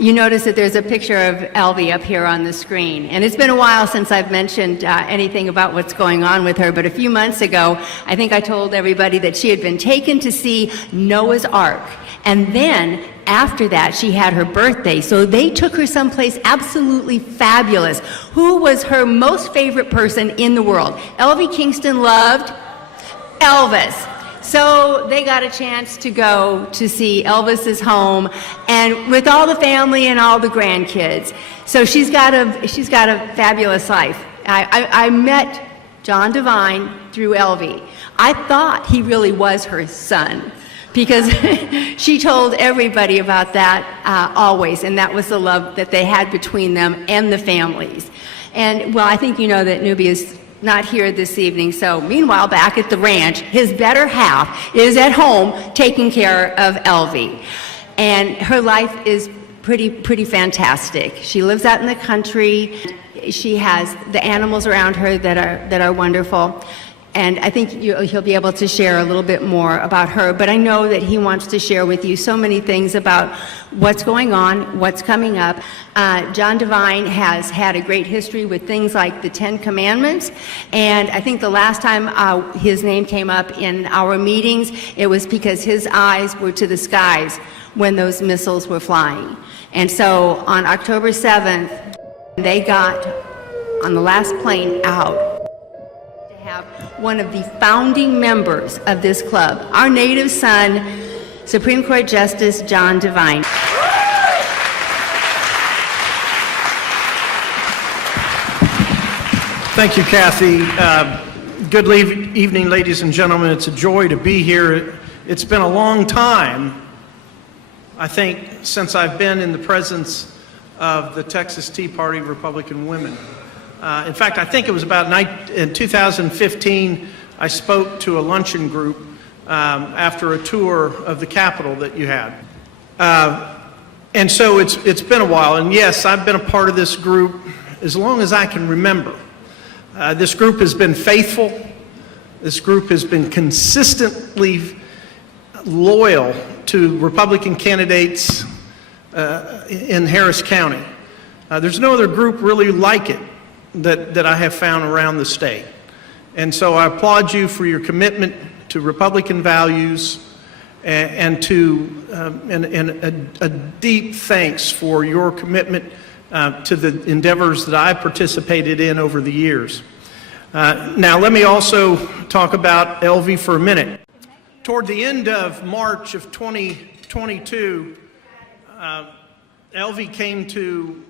You notice that there's a picture of Elvie up here on the screen. And it's been a while since I've mentioned anything about what's going on with her, but a few months ago, I think I told everybody that she had been taken to see Noah's Ark. And then, after that, she had her birthday, so they took her someplace absolutely fabulous. Who was her most favorite person in the world? Elvie Kingston loved Elvis. So they got a chance to go to see Elvis's home, and with all the family and all the grandkids. So she's got a fabulous life. I met John Devine through Elvie. I thought he really was her son, because she told everybody about that always, and that was the love that they had between them and the families. And well, I think you know that Newbie is not here this evening, so meanwhile, back at the ranch, his better half is at home taking care of Elvie. And her life is pretty fantastic. She lives out in the country. She has the animals around her that are wonderful. And I think he'll be able to share a little bit more about her, but I know that he wants to share with you so many things about what's going on, what's coming up. John Devine has had a great history with things like the 10 Commandments, and I think the last time his name came up in our meetings, it was because his eyes were to the skies when those missiles were flying. And so on October 7th, they got on the last plane out have one of the founding members of this club, our native son, Supreme Court Justice John Devine. Thank you, Kathy. Good evening, ladies and gentlemen. It's a joy to be here. It's been a long time, I think, since I've been in the presence of the Texas Tea Party Republican women. In fact, I think it was in 2015, I spoke to a luncheon group after a tour of the Capitol that you had. And so it's been a while, and yes, I've been a part of this group as long as I can remember. This group has been faithful. This group has been consistently loyal to Republican candidates in Harris County. There's no other group really like it that I have found around the state. And so I applaud you for your commitment to Republican values and a deep thanks for your commitment to the endeavors that I participated in over the years. Now let me also talk about Elvie for a minute. Toward the end of March of 2022, Elvie came to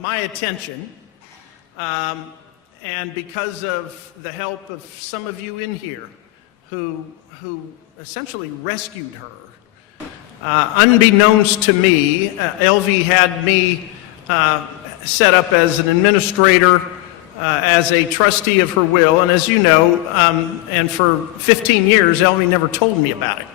my attention. And because of the help of some of you in here who essentially rescued her, unbeknownst to me, Elvie had me set up as an administrator, as a trustee of her will, and as you know, and for 15 years, Elvie never told me about it.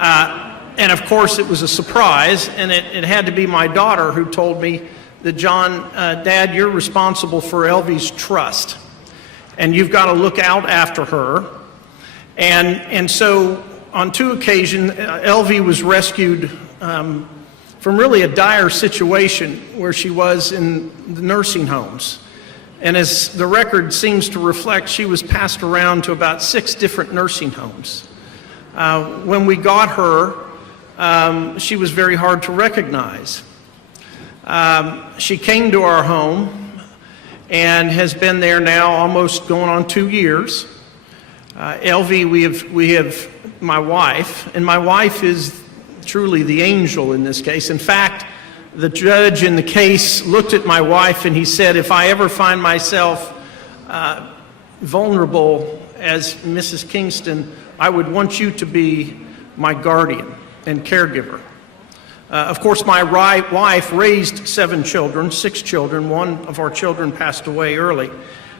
And of course, it was a surprise, and it had to be my daughter who told me that, John, Dad, you're responsible for Elvie's trust, and you've got to look out after her. And so on 2 occasions, Elvie was rescued from really a dire situation where she was in the nursing homes. And as the record seems to reflect, she was passed around to about 6 different nursing homes. When we got her, she was very hard to recognize. She came to our home and has been there now almost going on 2 years. Elvie, we have my wife, and my wife is truly the angel in this case. In fact, the judge in the case looked at my wife and he said, if I ever find myself vulnerable as Mrs. Kingston, I would want you to be my guardian and caregiver. Of course, my wife raised 7 children, 6 children. 1 of our children passed away early.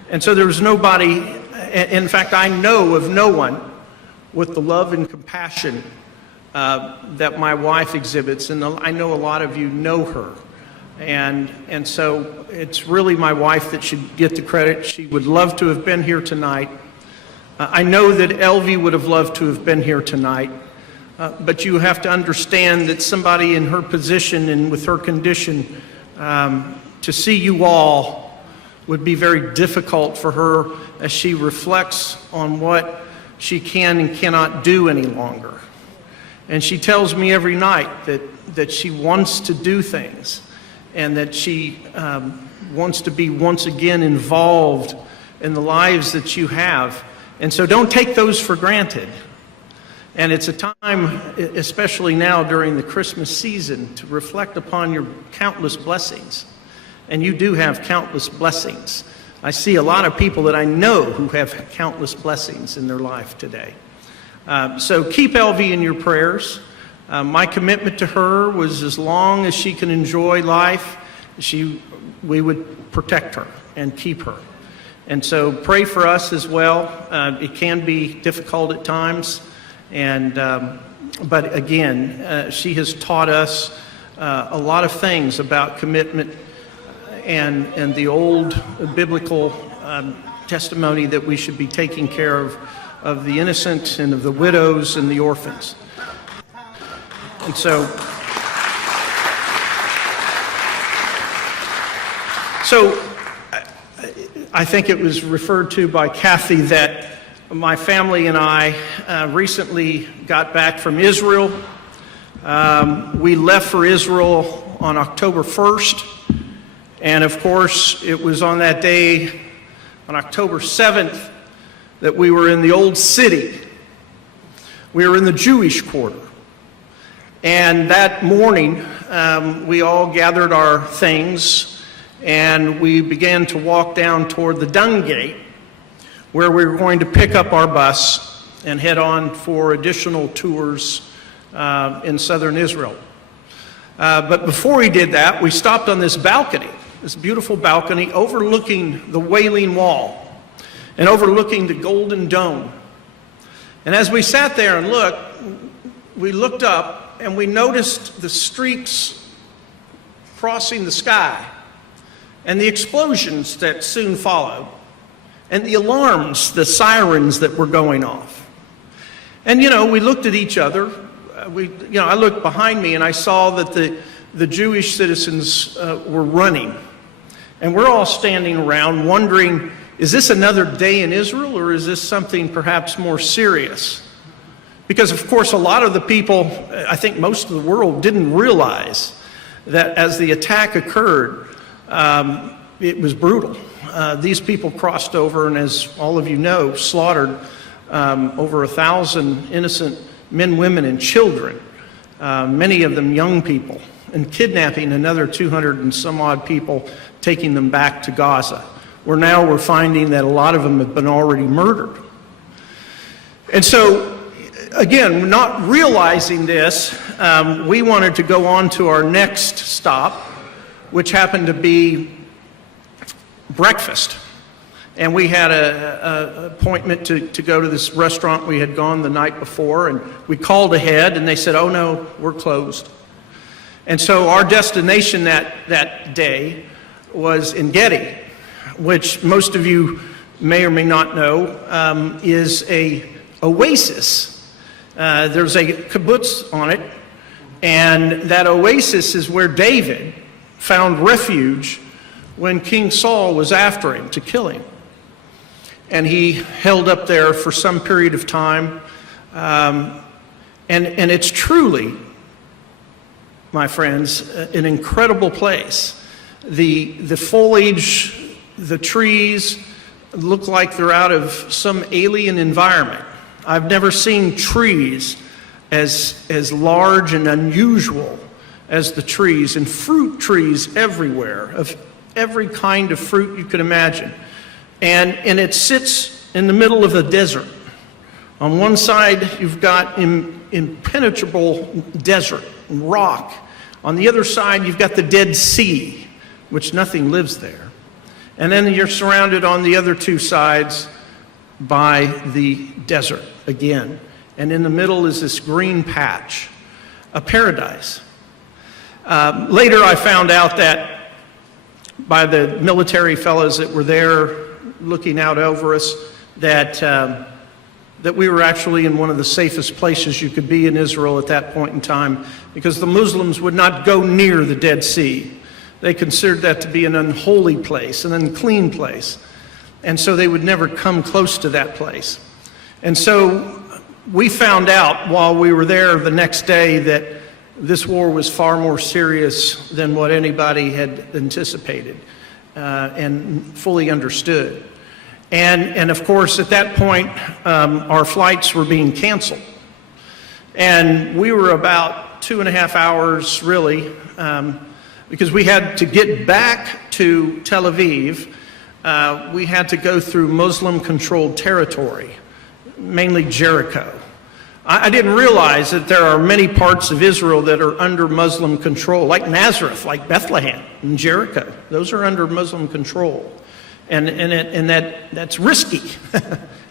And so there was nobody, in fact, I know of no one with the love and compassion that my wife exhibits. And I know a lot of you know her. And so it's really my wife that should get the credit. She would love to have been here tonight. I know that Elvie would have loved to have been here tonight. but you have to understand that somebody in her position and with her condition, to see you all would be very difficult for her as she reflects on what she can and cannot do any longer. And she tells me every night that she wants to do things and that she wants to be once again involved in the lives that you have. And so don't take those for granted. And it's a time, especially now during the Christmas season, to reflect upon your countless blessings. And you do have countless blessings. I see a lot of people that I know who have countless blessings in their life today. So keep Elvie in your prayers. My commitment to her was as long as she can enjoy life, we would protect her and keep her. And so pray for us as well. It can be difficult at times. But again, she has taught us a lot of things about commitment and the old biblical testimony that we should be taking care of the innocent and of the widows and the orphans. And so I think it was referred to by Kathy that my family and I recently got back from Israel. We left for Israel on October 1st. And of course, it was on that day, on October 7th, that we were in the old city. We were in the Jewish quarter. And that morning, we all gathered our things and we began to walk down toward the Dung Gate, where we were going to pick up our bus and head on for additional tours in southern Israel. But before we did that, we stopped on this balcony, this beautiful balcony overlooking the Wailing Wall and overlooking the Golden Dome. And as we sat there and looked, we looked up and we noticed the streaks crossing the sky and the explosions that soon followed, and the alarms, the sirens that were going off. And we looked at each other. I looked behind me and I saw that the Jewish citizens were running. And we're all standing around wondering, is this another day in Israel or is this something perhaps more serious? Because of course a lot of the people, I think most of the world, didn't realize that as the attack occurred, it was brutal. These people crossed over and, as all of you know, slaughtered over 1,000 innocent men, women, and children, many of them young people, and kidnapping another 200 and some odd people, taking them back to Gaza, where now we're finding that a lot of them have been already murdered. And so, again, not realizing this, we wanted to go on to our next stop, which happened to be breakfast. And we had an appointment to go to this restaurant. We had gone the night before, and we called ahead, and they said, oh no, we're closed. And so our destination that day was En Gedi, which most of you may or may not know is a oasis. There's a kibbutz on it, and that oasis is where David found refuge when King Saul was after him to kill him. And he held up there for some period of time. And it's truly, my friends, an incredible place. The foliage, the trees look like they're out of some alien environment. I've never seen trees as large and unusual as the trees, and fruit trees everywhere, of every kind of fruit you could imagine. And it sits in the middle of the desert. On one side, you've got impenetrable desert and rock. On the other side, you've got the Dead Sea, which nothing lives there. And then you're surrounded on the other two sides by the desert again. And in the middle is this green patch, a paradise. Later, I found out that by the military fellows that were there looking out over us, that that we were actually in one of the safest places you could be in Israel at that point in time, because the Muslims would not go near the Dead Sea. They considered that to be an unholy place, an unclean place. And so they would never come close to that place. And so we found out while we were there the next day that this war was far more serious than what anybody had anticipated and fully understood. And of course, at that point, our flights were being canceled. And we were about 2.5 hours, really, because we had to get back to Tel Aviv. We had to go through Muslim-controlled territory, mainly Jericho. I didn't realize that there are many parts of Israel that are under Muslim control, like Nazareth, like Bethlehem and Jericho. Those are under Muslim control. And that's risky.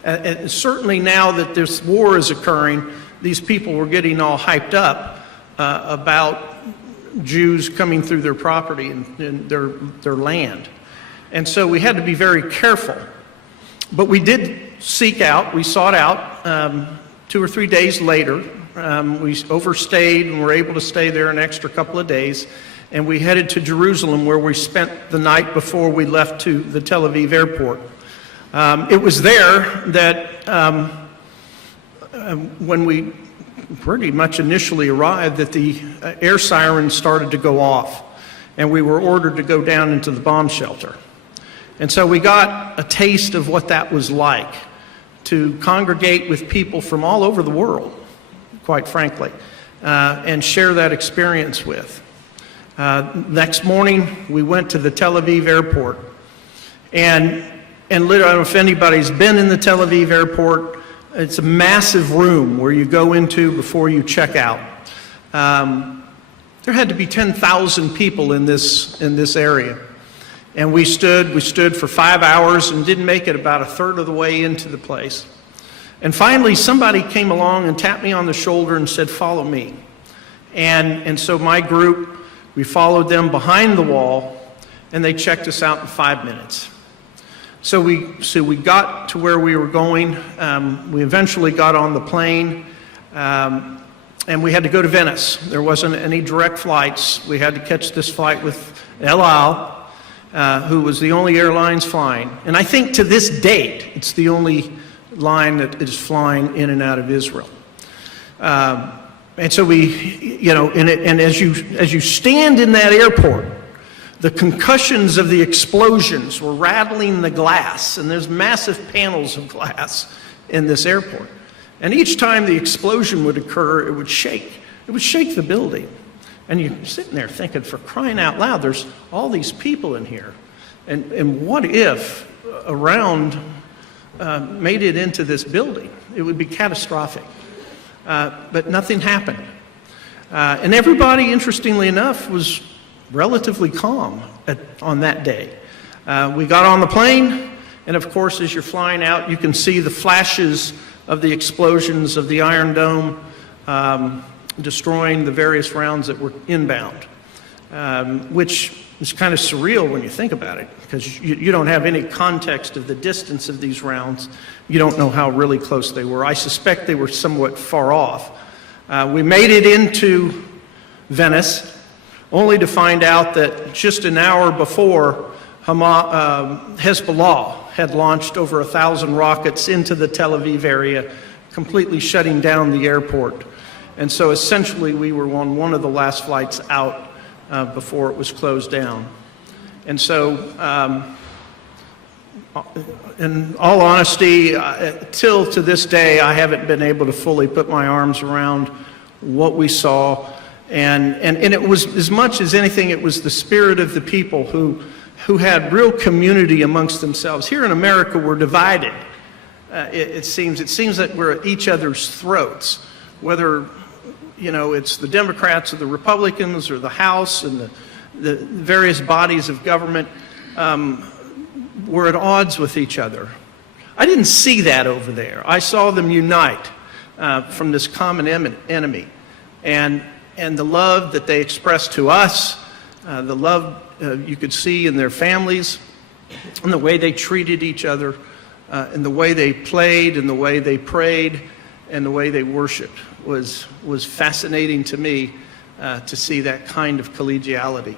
And certainly now that this war is occurring, these people were getting all hyped up about Jews coming through their property and their land. And so we had to be very careful. But we did we sought out 2 or 3 days later. We overstayed and were able to stay there an extra couple of days. And we headed to Jerusalem, where we spent the night before we left to the Tel Aviv airport. It was there that when we pretty much initially arrived, that the air sirens started to go off, and we were ordered to go down into the bomb shelter. And so we got a taste of what that was like, to congregate with people from all over the world, quite frankly, and share that experience with. Next morning, we went to the Tel Aviv airport, and literally, I don't know if anybody's been in the Tel Aviv airport. It's a massive room where you go into before you check out. There had to be 10,000 people in this area. And we stood for 5 hours and didn't make it about a third of the way into the place. And finally, somebody came along and tapped me on the shoulder and said, "Follow me." And so my group, we followed them behind the wall, and they checked us out in 5 minutes. So we got to where we were going. We eventually got on the plane, and we had to go to Venice. There wasn't any direct flights. We had to catch this flight with El Al, who was the only airlines flying. And I think to this date, it's the only line that is flying in and out of Israel. And so and as you stand in that airport, the concussions of the explosions were rattling the glass, and there's massive panels of glass in this airport. And each time the explosion would occur, it would shake the building. And you're sitting there thinking, for crying out loud, there's all these people in here. And what if a round made it into this building? It would be catastrophic. But nothing happened. And everybody, interestingly enough, was relatively calm on that day. We got on the plane, and of course, as you're flying out, you can see the flashes of the explosions of the Iron Dome destroying the various rounds that were inbound, which is kind of surreal when you think about it, because you don't have any context of the distance of these rounds. You don't know how really close they were. I suspect they were somewhat far off. We made it into Venice, only to find out that just an hour before, Hezbollah had launched over 1,000 rockets into the Tel Aviv area, completely shutting down the airport. And so essentially we were on one of the last flights out before it was closed down. And so, in all honesty, till to this day, I haven't been able to fully put my arms around what we saw. And it was, as much as anything, it was the spirit of the people who had real community amongst themselves. Here in America, we're divided. It seems that we're at each other's throats, whether it's the Democrats or the Republicans or the House and the various bodies of government. We're at odds with each other. I didn't see that over there. I saw them unite from this common enemy. And the love that they expressed to us, the love you could see in their families, and the way they treated each other, and the way they played and the way they prayed and the way they worshiped was fascinating to me to see that kind of collegiality.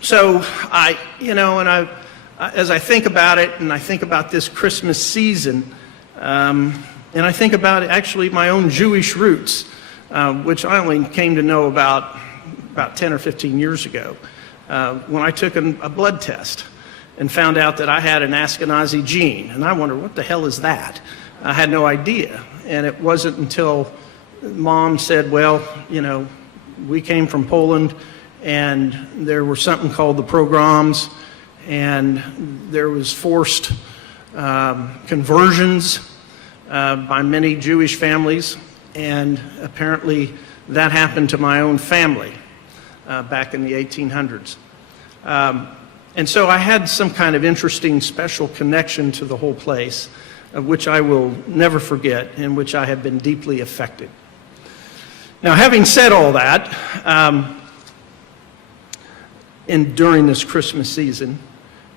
So as I think about it, and I think about this Christmas season, and I think about actually my own Jewish roots, which I only came to know about 10 or 15 years ago, when I took a blood test and found out that I had an Ashkenazi gene. And I wondered, what the hell is that? I had no idea. And it wasn't until Mom said, well, we came from Poland, and there were something called the pogroms, and there was forced conversions by many Jewish families, and apparently that happened to my own family back in the 1800s. And so I had some kind of interesting, special connection to the whole place, of which I will never forget, in which I have been deeply affected. Now, having said all that, during this Christmas season,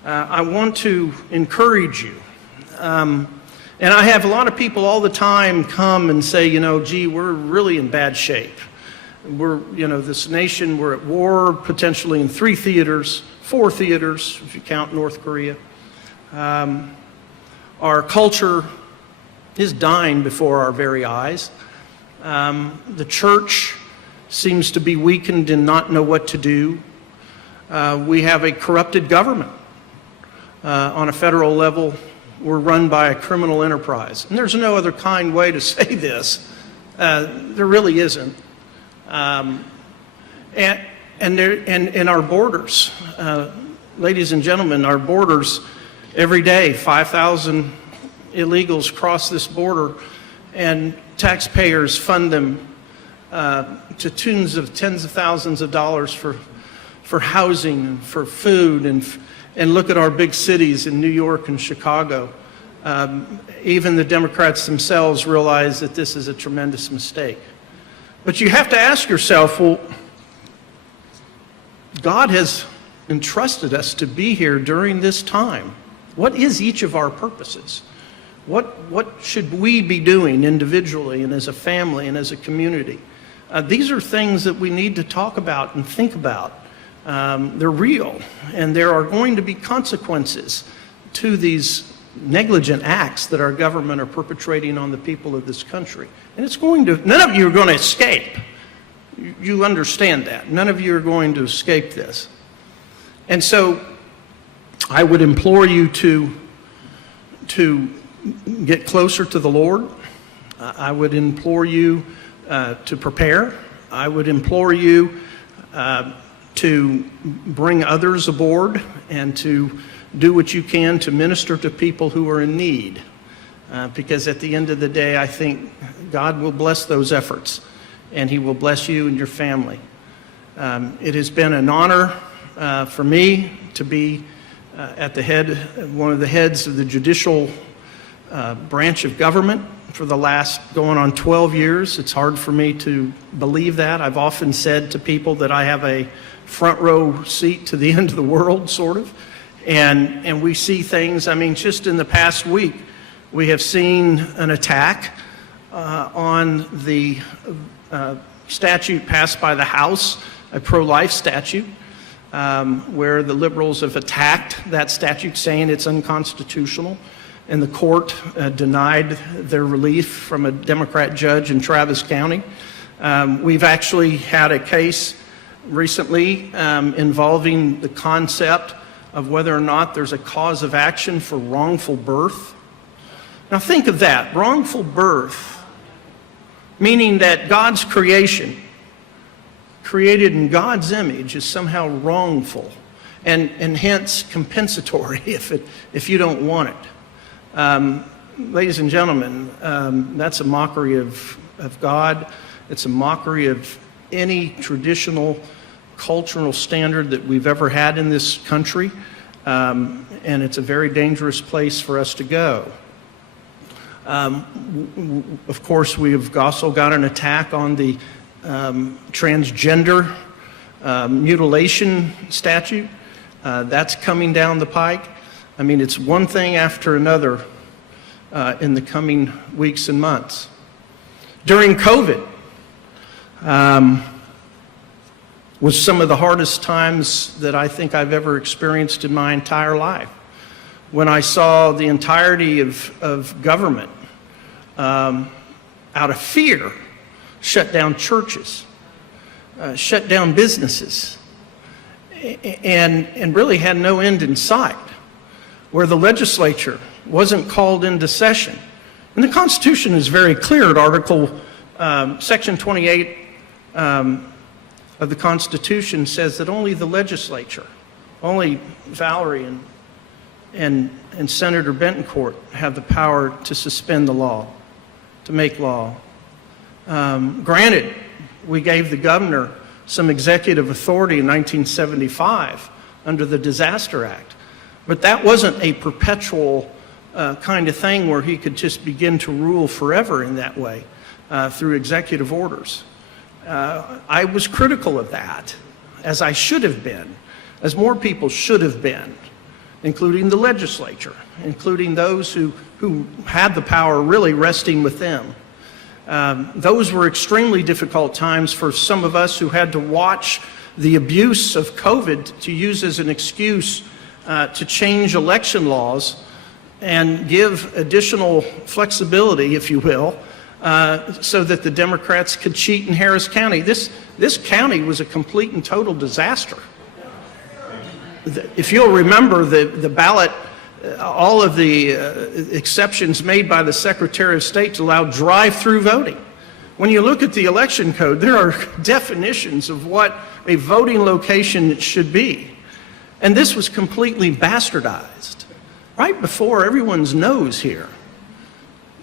I want to encourage you. And I have a lot of people all the time come and say, gee, we're really in bad shape. We're, this nation, we're at war, potentially in 3 theaters, 4 theaters, if you count North Korea. Our culture is dying before our very eyes. The church seems to be weakened and not know what to do. We have a corrupted government. On a federal level, we're run by a criminal enterprise. And there's no other kind way to say this. There really isn't. And our borders, ladies and gentlemen, our borders, every day, 5,000 illegals cross this border, and taxpayers fund them to tunes of tens of thousands of dollars for housing and for food, and look at our big cities in New York and Chicago. Even the Democrats themselves realize that this is a tremendous mistake. But you have to ask yourself, well, God has entrusted us to be here during this time. What is each of our purposes? What should we be doing individually and as a family and as a community? These are things that we need to talk about and think about. They're real, and there are going to be consequences to these negligent acts that our government are perpetrating on the people of this country. And none of you are going to escape. You understand that. None of you are going to escape this. And so I would implore you to get closer to the Lord. I would implore you to prepare. I would implore you to bring others aboard and to do what you can to minister to people who are in need. Because at the end of the day, I think God will bless those efforts, and He will bless you and your family. It has been an honor for me to be at the head, one of the heads of the judicial branch of government for the last going on 12 years. It's hard for me to believe that. I've often said to people that I have a front row seat to the end of the world, sort of. And we see things, just in the past week, we have seen an attack on the statute passed by the House, a pro-life statute, where the liberals have attacked that statute, saying it's unconstitutional. And the court denied their relief from a Democrat judge in Travis County. We've actually had a case recently involving the concept of whether or not there's a cause of action for wrongful birth. Now think of that, wrongful birth, meaning that God's creation, created in God's image, is somehow wrongful and hence compensatory if you don't want it. Ladies and gentlemen, that's a mockery of God. It's a mockery of any traditional cultural standard that we've ever had in this country, and it's a very dangerous place for us to go. Of course, we've also got an attack on the transgender mutilation statute. That's coming down the pike. I mean, it's one thing after another in the coming weeks and months. During COVID was some of the hardest times that I think I've ever experienced in my entire life. When I saw the entirety of government, out of fear, shut down churches, shut down businesses, and really had no end in sight, where the legislature wasn't called into session. And the Constitution is very clear at Section 28 of the Constitution says that only the legislature, only Valerie and Senator Betancourt have the power to suspend the law, to make law. Granted, we gave the governor some executive authority in 1975 under the Disaster Act, but that wasn't a perpetual kind of thing where he could just begin to rule forever in that way through executive orders. I was critical of that, as I should have been, as more people should have been, including the legislature, including those who had the power really resting with them. Those were extremely difficult times for some of us who had to watch the abuse of COVID to use as an excuse to change election laws and give additional flexibility, if you will, so that the Democrats could cheat in Harris County. This county was a complete and total disaster. If you'll remember the ballot, all of the exceptions made by the Secretary of State to allow drive-through voting. When you look at the election code, there are definitions of what a voting location should be. And this was completely bastardized right before everyone's nose here.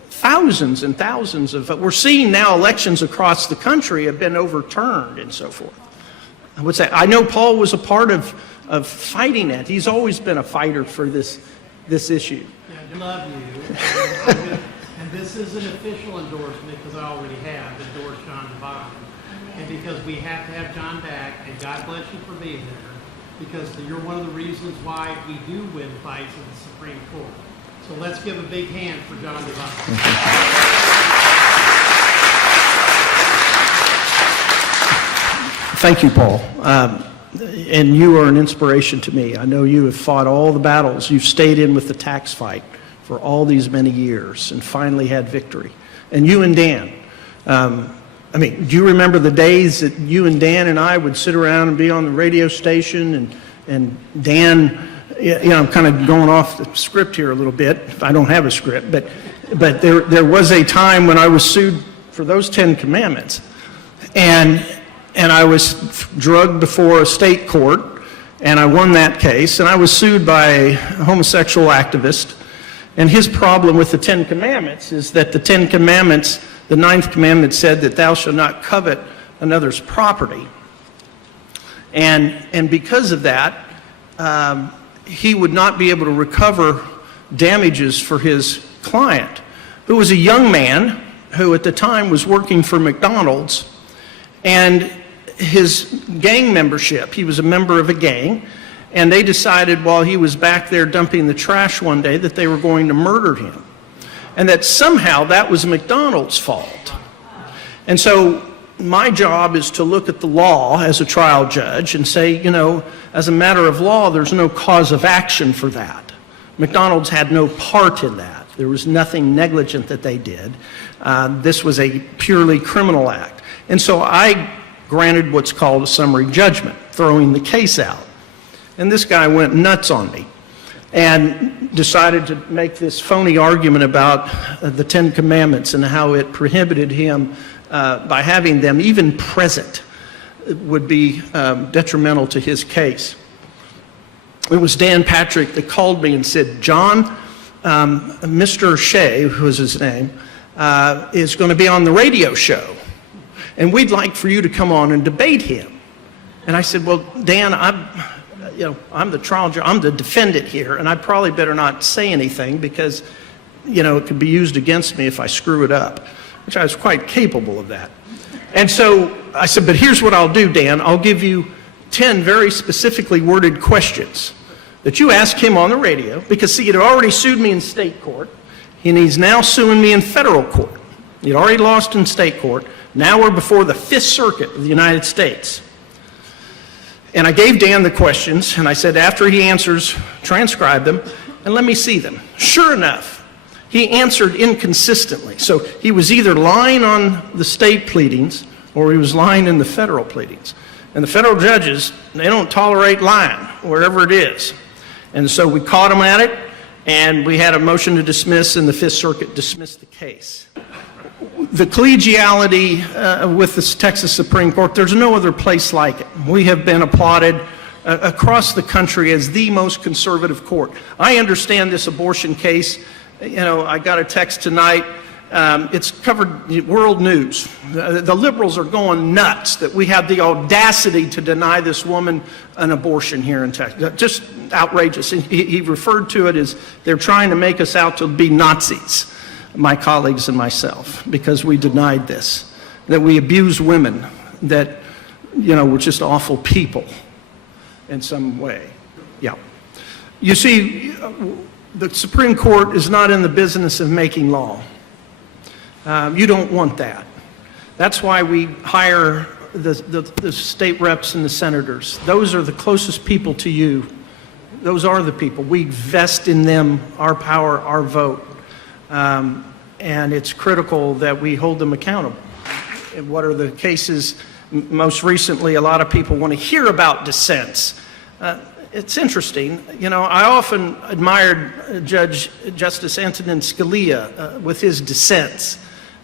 Thousands and thousands we're seeing now elections across the country have been overturned and so forth. I would say, I know Paul was a part of fighting it. He's always been a fighter for this issue. Yeah, I love you. And this is an official endorsement because I already have endorsed John Devine. And because we have to have John back, and God bless you for being there, because you're one of the reasons why we do win fights in the Supreme Court. So let's give a big hand for John Devine. Thank you, Paul. And you are an inspiration to me. I know you have fought all the battles. You've stayed in with the tax fight for all these many years and finally had victory. And you and Dan, I mean, do you remember the days that you and Dan and I would sit around and be on the radio station and Dan, you know, I'm kind of going off the script here a little bit. I don't have a script, but there was a time when I was sued for those 10 commandments. And I was drugged before a state court, and I won that case. And I was sued by a homosexual activist. And his problem with the 10 commandments is that the 10 commandments, the 9th commandment said that thou shalt not covet another's property. And because of that, he would not be able to recover damages for his client, who was a young man who at the time was working for McDonald's. And his gang membership, he was a member of a gang, and they decided while he was back there dumping the trash one day that they were going to murder him, and that somehow that was McDonald's fault. And so my job is to look at the law as a trial judge and say, you know, as a matter of law, there's no cause of action for that. McDonald's had no part in that. There was nothing negligent that they did. This was a purely criminal act. And so I granted what's called a summary judgment, throwing the case out. And this guy went nuts on me and decided to make this phony argument about the 10 commandments and how it prohibited him by having them even present would be detrimental to his case. It was Dan Patrick that called me and said, John, Mr. Shea, who was his name, is going to be on the radio show, and we'd like for you to come on and debate him. And I said, well, Dan, I'm the trial judge, I'm the defendant here, and I probably better not say anything because, you know, it could be used against me if I screw it up, which I was quite capable of that. And so I said, but here's what I'll do, Dan. I'll give you 10 very specifically worded questions. that you ask him on the radio, because see, he'd already sued me in state court, and he's now suing me in federal court. He'd already lost in state court. Now we're before the Fifth Circuit of the United States. And I gave Dan the questions, and I said, after he answers, transcribe them, and let me see them. Sure enough, he answered inconsistently. So he was either lying on the state pleadings, or he was lying in the federal pleadings. And the federal judges, they don't tolerate lying, wherever it is. And so we caught him at it, and we had a motion to dismiss, and the Fifth Circuit dismissed the case. The collegiality with the Texas Supreme Court, there's no other place like it. We have been applauded across the country as the most conservative court. I understand this abortion case. You know, I got a text tonight. It's covered world news. The liberals are going nuts that we have the audacity to deny this woman an abortion here in Texas. Just outrageous. And he referred to it as they're trying to make us out to be Nazis, my colleagues and myself, because we denied this, that we abuse women, that, you know, we're just awful people in some way. Yeah. You see, the Supreme Court is not in the business of making law. You don't want that. That's why we hire the state reps and the senators. Those are the closest people to you. Those are the people. We vest in them our power, our vote. And it's critical that we hold them accountable. And what are the cases? Most recently, a lot of people want to hear about dissents. It's interesting. You know, I often admired Justice Antonin Scalia with his dissents.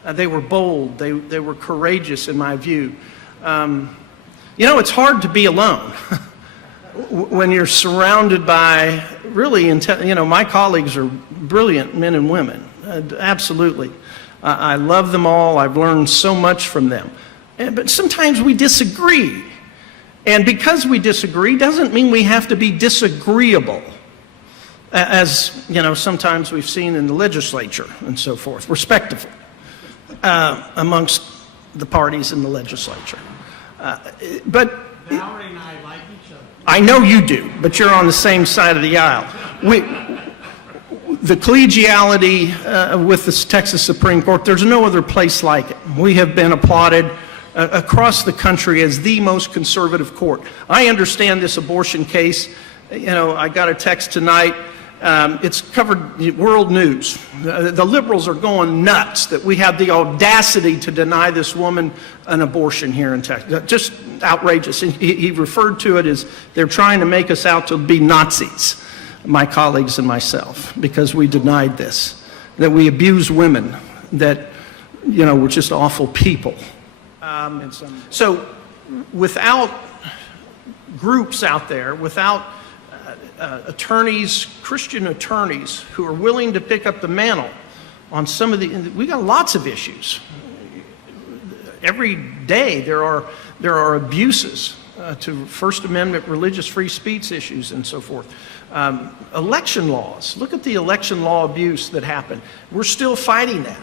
They were bold. They were courageous, in my view. You know, it's hard to be alone when you're surrounded by really, you know, my colleagues are brilliant men and women. Absolutely. I love them all. I've learned so much from them. But sometimes we disagree. And because we disagree doesn't mean we have to be disagreeable, as, you know, sometimes we've seen in the legislature and so forth, respectful amongst the parties in the legislature. But Valerie and I like each other. I know you do, but you're on the same side of the aisle. The collegiality with the Texas Supreme Court, there's no other place like it. We have been applauded across the country as the most conservative court. I understand this abortion case. You know, I got a text tonight. It's covered world news. The liberals are going nuts that we have the audacity to deny this woman an abortion here in Texas. Just outrageous. And he referred to it as they're trying to make us out to be Nazis, my colleagues and myself, because we denied this, that we abuse women, that, you know, we're just awful people. So without groups out there, without attorneys, Christian attorneys, who are willing to pick up the mantle on some of we got lots of issues. Every day there are abuses to First Amendment religious free speech issues and so forth. Election laws. Look at the election law abuse that happened. We're still fighting that.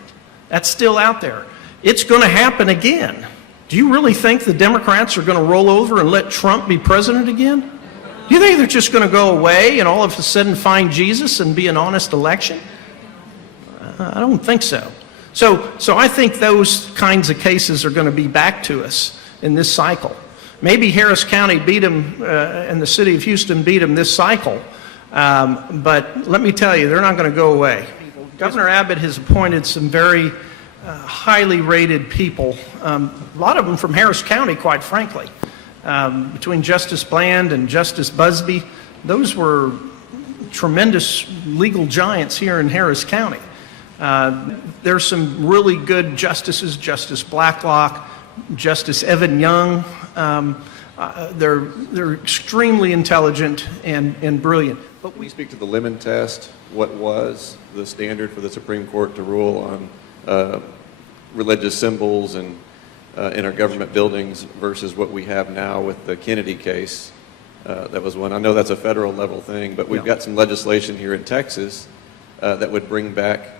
That's still out there. It's going to happen again. Do you really think the Democrats are going to roll over and let Trump be president again? Do you think they're just going to go away and all of a sudden find Jesus and be an honest election? I don't think so. So I think those kinds of cases are going to be back to us in this cycle. Maybe Harris County beat them and the city of Houston beat them this cycle, but let me tell you, they're not going to go away. Governor Abbott has appointed some very highly rated people, a lot of them from Harris County, quite frankly. Between Justice Bland and Justice Busby, those were tremendous legal giants here in Harris County. There's some really good justices, Justice Blacklock, Justice Evan Young. They're extremely intelligent and brilliant. But we speak to the Lemon Test. What was the standard for the Supreme Court to rule on religious symbols and in our government buildings versus what we have now with the Kennedy case? That was one. I know that's a federal level thing, but we've got some legislation here in Texas that would bring back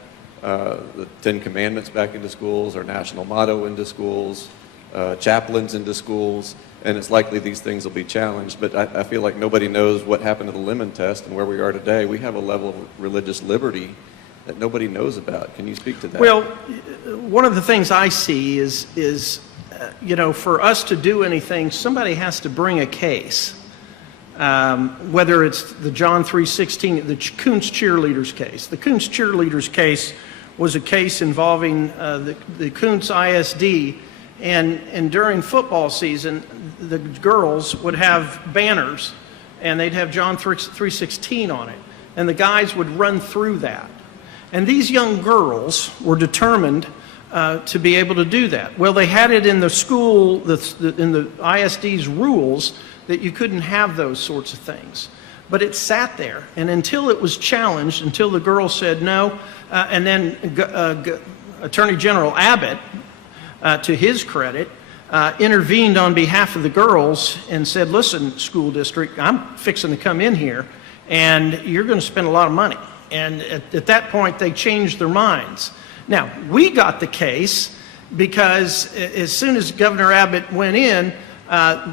the Ten Commandments back into schools, our national motto into schools, chaplains into schools, and it's likely these things will be challenged. But I feel like nobody knows what happened to the Lemon Test and where we are today. We have a level of religious liberty that nobody knows about. Can you speak to that? Well, one of the things I see is you know, for us to do anything, somebody has to bring a case. Whether it's the John 3:16, the Coons cheerleaders case. The Coons cheerleaders case was a case involving the Coons ISD, and during football season, the girls would have banners, and they'd have John 3:16 on it, and the guys would run through that. And these young girls were determined to be able to do that. Well, they had it in the school, in the ISD's rules, that you couldn't have those sorts of things. But it sat there, and until it was challenged, until the girl said no, and then Attorney General Abbott, to his credit, intervened on behalf of the girls and said, listen, school district, I'm fixing to come in here, and you're going to spend a lot of money. And at that point, they changed their minds. Now, we got the case because as soon as Governor Abbott went in,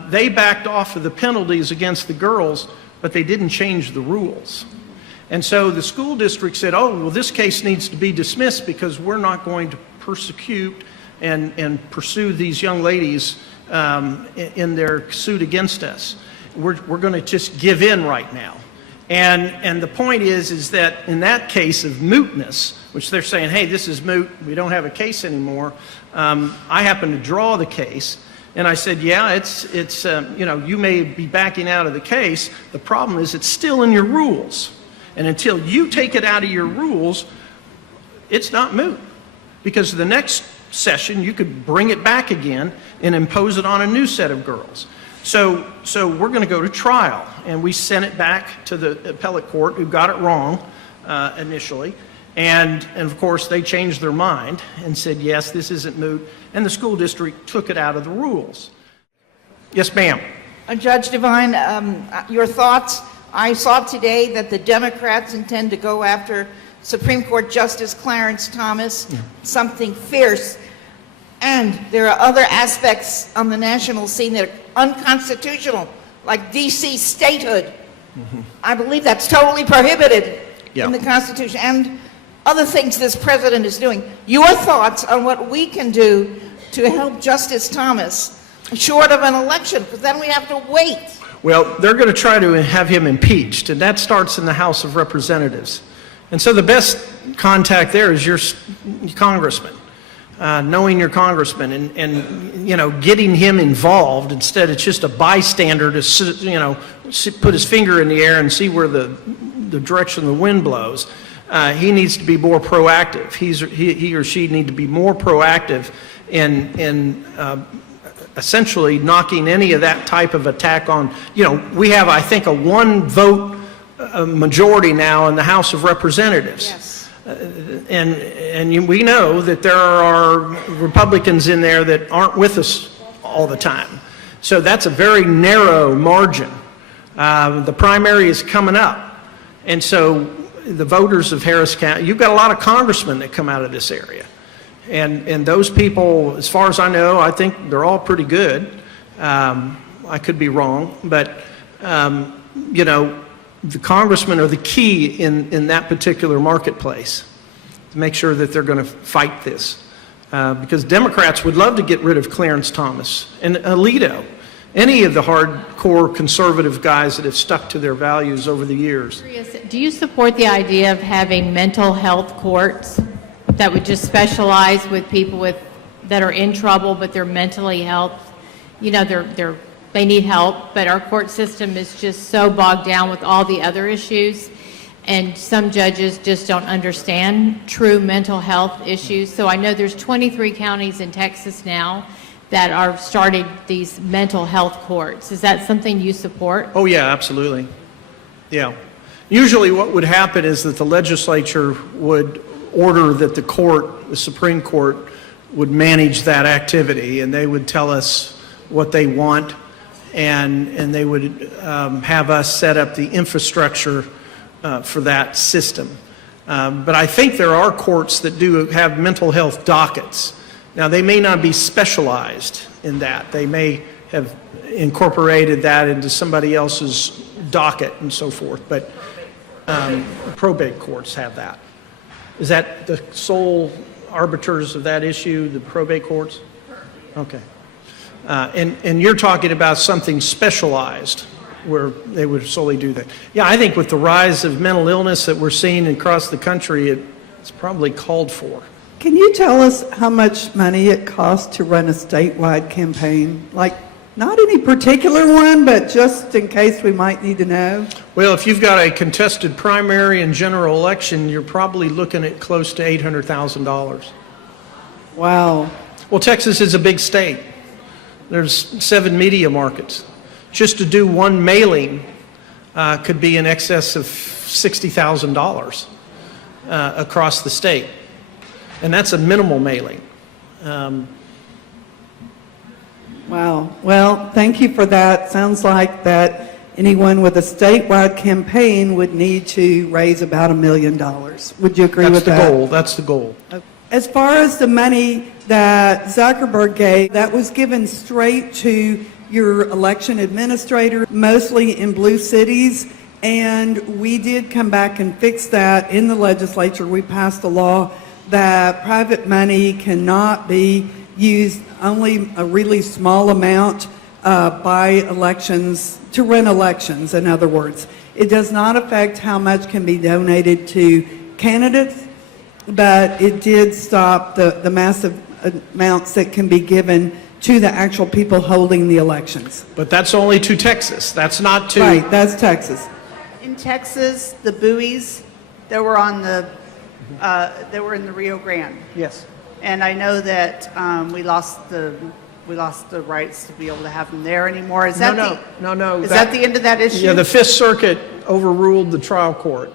they backed off of the penalties against the girls, but they didn't change the rules. And so the school district said, oh, well, this case needs to be dismissed because we're not going to persecute and pursue these young ladies in their suit against us. We're going to just give in right now. And the point is that in that case of mootness, which they're saying, hey, this is moot, we don't have a case anymore, I happened to draw the case. And I said, yeah, it's you know, you may be backing out of the case. The problem is it's still in your rules. And until you take it out of your rules, it's not moot. Because the next session, you could bring it back again and impose it on a new set of girls. So we're going to go to trial. And we sent it back to the appellate court, who got it wrong initially. And of course, they changed their mind and said, yes, this isn't moot. And the school district took it out of the rules. Yes, ma'am. Judge Devine, your thoughts? I saw today that the Democrats intend to go after Supreme Court Justice Clarence Thomas, something fierce. And there are other aspects on the national scene that are unconstitutional, like D.C. statehood. I believe that's totally prohibited in the Constitution. And other things this president is doing. Your thoughts on what we can do to help Justice Thomas, short of an election, because then we have to wait. Well, they're going to try to have him impeached, and that starts in the House of Representatives. And so the best contact there is your congressman, knowing your congressman, and you know, getting him involved instead of just a bystander to, you know, put his finger in the air and see where the direction the wind blows. He needs to be more proactive. He or she need to be more proactive in essentially knocking any of that type of attack on. You know, we have, I think, a one-vote majority now in the House of Representatives. Yes. And we know that there are Republicans in there that aren't with us all the time. So that's a very narrow margin. The primary is coming up. And so the voters of Harris County, you've got a lot of congressmen that come out of this area. And those people, as far as I know, I think they're all pretty good. I could be wrong, but you know, the congressmen are the key in that particular marketplace to make sure that they're going to fight this. Because Democrats would love to get rid of Clarence Thomas and Alito, any of the hardcore conservative guys that have stuck to their values over the years. Do you support the idea of having mental health courts that would just specialize with people that are in trouble, but they're mentally health? You know, they need help, but our court system is just so bogged down with all the other issues, and some judges just don't understand true mental health issues. So I know there's 23 counties in Texas now that are starting these mental health courts. Is that something you support? Oh yeah, absolutely. Yeah. Usually what would happen is that the legislature would order that the court, the Supreme Court, would manage that activity, and they would tell us what they want, and they would have us set up the infrastructure for that system. But I think there are courts that do have mental health dockets. Now, they may not be specialized in that. They may have incorporated that into somebody else's docket and so forth, but probate courts have that. Is that the sole arbiters of that issue, the probate courts? Okay. And you're talking about something specialized where they would solely do that. Yeah, I think with the rise of mental illness that we're seeing across the country, it's probably called for. Can you tell us how much money it costs to run a statewide campaign? Like, not any particular one, but just in case we might need to know. Well, if you've got a contested primary and general election, you're probably looking at close to $800,000. Wow. Well, Texas is a big state. There's 7 media markets. Just to do one mailing could be in excess of $60,000 across the state. And that's a minimal mailing. Wow. Well, thank you for that. Sounds like that anyone with a statewide campaign would need to raise about $1 million. Would you agree with that? That's the goal. That's the goal. As far as the money that Zuckerberg gave, that was given straight to your election administrator, mostly in blue cities, and we did come back and fix that in the legislature. We passed a law that private money cannot be used, only a really small amount by elections, to run elections, in other words. It does not affect how much can be donated to candidates, but it did stop the massive amounts that can be given to the actual people holding the elections. But that's only to Texas. That's not to... Right, that's Texas. In Texas, the buoys that were on the, that were in the Rio Grande. Yes. And I know that we lost the rights to be able to have them there anymore. Is that No. Is that the end of that issue? Yeah, the Fifth Circuit overruled the trial court.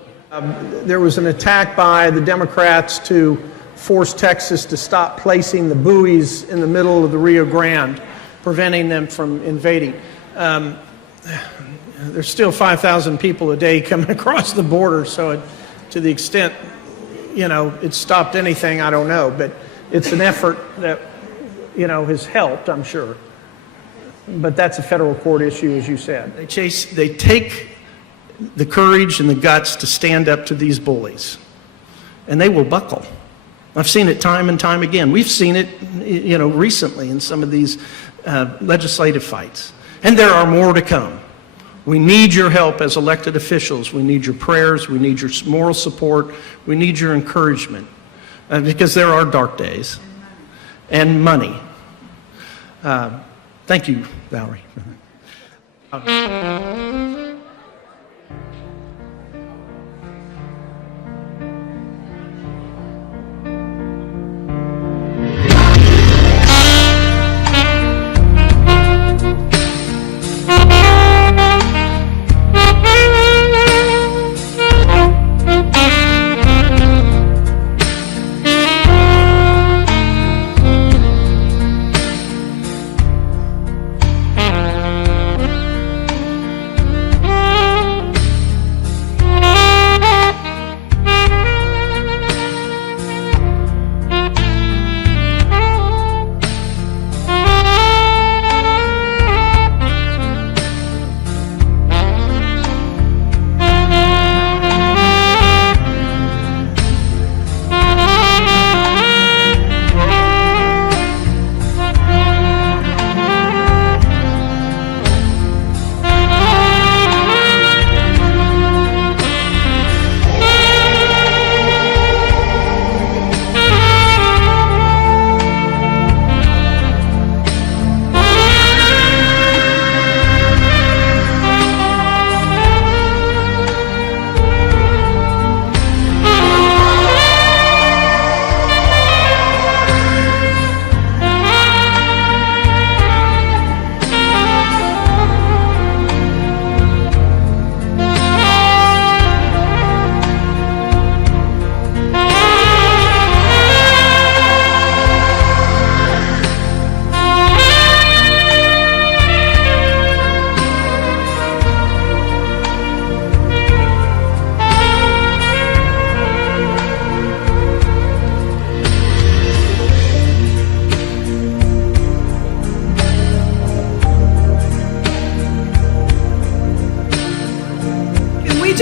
There was an attack by the Democrats to force Texas to stop placing the buoys in the middle of the Rio Grande, preventing them from invading. There's still 5,000 people a day coming across the border, so to the extent, it stopped anything, I don't know. But it's an effort that, has helped, I'm sure. But that's a federal court issue, as you said. They take the courage and the guts to stand up to these bullies, and they will buckle. I've seen it time and time again. We've seen it, recently in some of these legislative fights. And there are more to come. We need your help as elected officials. We need your prayers. We need your moral support. We need your encouragement, because there are dark days. And money. Thank you, Valerie.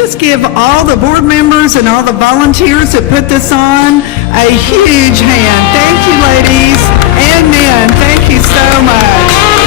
just give all the board members and all the volunteers that put this on a huge hand. Thank you, ladies and men. Thank you so much.